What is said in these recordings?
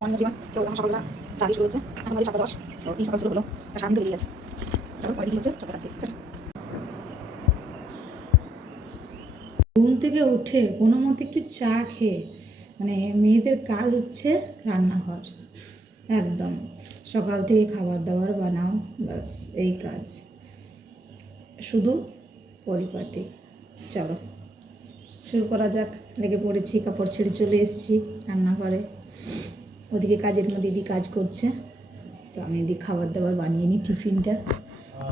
Morning জীবন তো আমার সকালবেলা চা দিয়ে শুরু হচ্ছে, এখন আমাদের 7:10। তো এই সকাল শুরু হলো, সারাদিন তো লেগেই আছে। চলো পরে কি হচ্ছে সকাল আছে। ঘুম থেকে উঠে কোনো মতে একটু চা খেয়ে মানে মেয়েদের কাজ হচ্ছে রান্নাঘর, একদম সকাল থেকে খাবার দাবার বানাও, বাস এই কাজ শুধু পরিপাটি। চলো শুরু করা যাক। লেগে পড়েছি, কাপড় ছেড়ে চলে এসেছি রান্নাঘরে। ওদিকে কাজের মধ্যে দিদি কাজ করছে, তো আমি এদিকে খাবার দাবার বানিয়ে নিই টিফিনটা।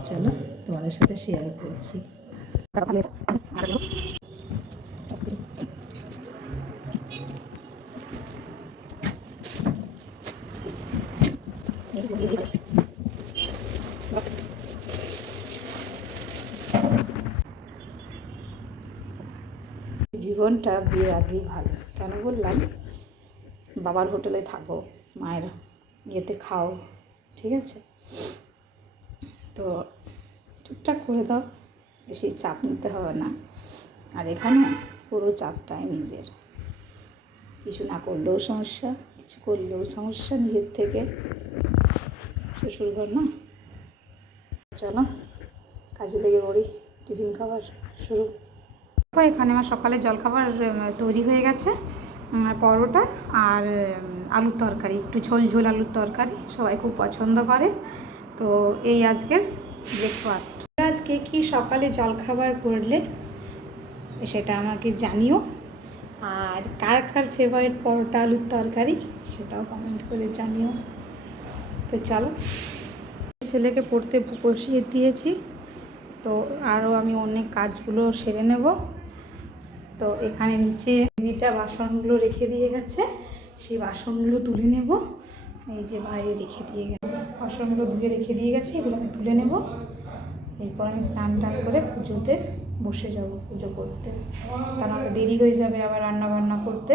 চলো তোমাদের সাথে শেয়ার করছি। ভালো হয়েছে। জীবনটা বিয়ের আগেই ভালো। কেন বললাম? বাবার হোটেলে থাকো, মায়ের ইয়েতে খাও, ঠিক আছে? তো টুকটাক করে দাও, বেশি চাপ নিতে হবে না। আর এখানে পুরো চাপটাই নিজের। কিছু না করলেও সমস্যা, কিছু করলেও সমস্যা নিজের থেকে। শ্বশুরঘর না। চলো কাজে লেগে পড়ি, টিফিন খাবার শুরু। এখানে আমার সকালে জলখাবার তৈরি হয়ে গেছে। পরোটা আর আলুর তরকারি, একটু ঝোল ঝোল আলুর তরকারি, সবাই খুব পছন্দ করে। তো এই আজকের ব্রেকফাস্ট। আজকে কি সকালে জলখাবার করলে সেটা আমাকে জানিও। আর কার কার ফেভারিট পরোটা আলুর তরকারি সেটাও কমেন্ট করে জানিও। তো চলো, ছেলেকে পড়তে বসিয়ে দিয়েছি, তো আরও আমি অনেক কাজগুলো সেরে নেব। তো এখানে নিচে দিদিটা বাসনগুলো রেখে দিয়ে গেছে, সেই বাসনগুলো তুলে নেব। এই যে বাইরে রেখে দিয়ে গেছে বাসনগুলো, ধুয়ে রেখে দিয়ে গেছে, এগুলো আমি তুলে নেব। এরপর আমি স্নান টান করে পুজোতে বসে যাব, পুজো করতে। তা নাহলে দেরি হয়ে যাবে আবার রান্না বান্না করতে।